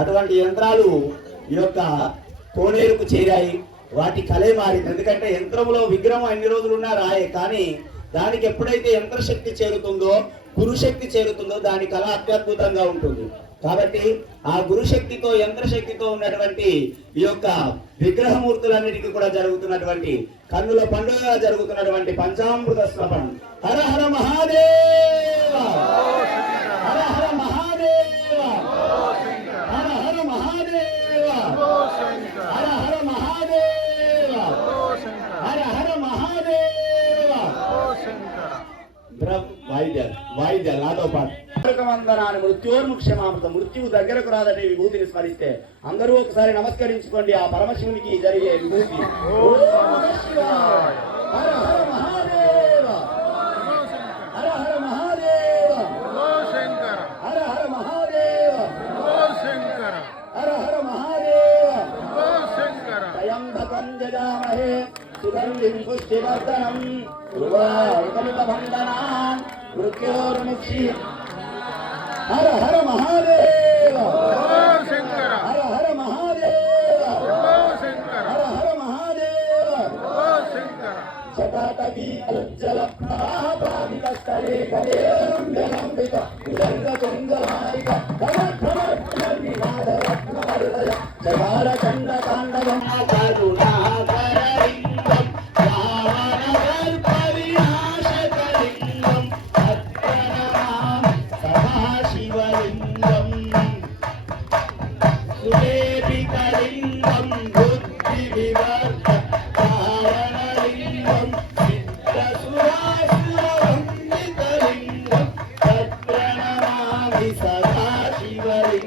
అటువంటి యంత్రాలు ఈ యొక్క కోనేరుకు చేరాయి. వాటి కలే మారింది. ఎందుకంటే యంత్రంలో విగ్రహం అన్ని రోజులు ఉన్నా రాయే. కానీ దానికి ఎప్పుడైతే యంత్రశక్తి చేరుతుందో గురుశక్తి చేరుతుందో దాని కళ అత్యద్భుతంగా ఉంటుంది. కాబట్టి ఆ గురుశక్తితో యంత్రశక్తితో ఉన్నటువంటి ఈ యొక్క విగ్రహమూర్తులన్నిటికీ కూడా జరుగుతున్నటువంటి కన్నుల పండుగగా జరుగుతున్నటువంటి పంచామృత శ్రవణం హర హర మహాదేవ హర హర మహాదేవ హర హర మహాదేవ హర హర మహాదేవ హర హర మహాదేవ బ్రహ్మ వాయిద్యాలు వాయిద్యాలు నాతో పాటు. వందనాన్ని మృత్యోర్ముక్షమామృత మృత్యువు దగ్గరకు రాదనే విభూతిని స్మరిస్తే. అందరూ ఒకసారి నమస్కరించుకోండి ఆ పరమశివునికి జరిగే విభూతి ఓం నమః శివాయ. హర హర మహాదేవ హర హర మహాదేవ హర హర మహాదేవ హర హర మహాదేవ త్రయంబకం జజామహే సుగంధిం పుష్టివర్ధనం ధ్రువాయుకమితబంధనాన్ మృత్యోర్ముక్షి హర హర మహాదేవ. హర హర మహాదేవ. హర హర మహాదేవ. శతాటవీజల పాదితస్థలే కలేరంగలంబిక ఉదంగ తుంగమాలిక భ్రమర్ భ్రమర్ భ్రమర్ వినాద రత్నమరుదయ జగార చండ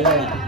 ಎಲ್ಲ ಇದೆ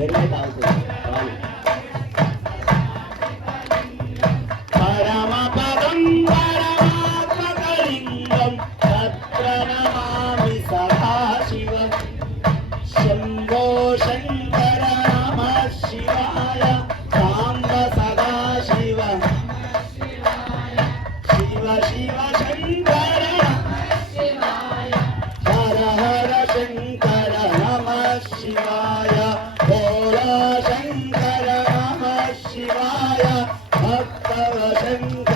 రెండు பவசங்க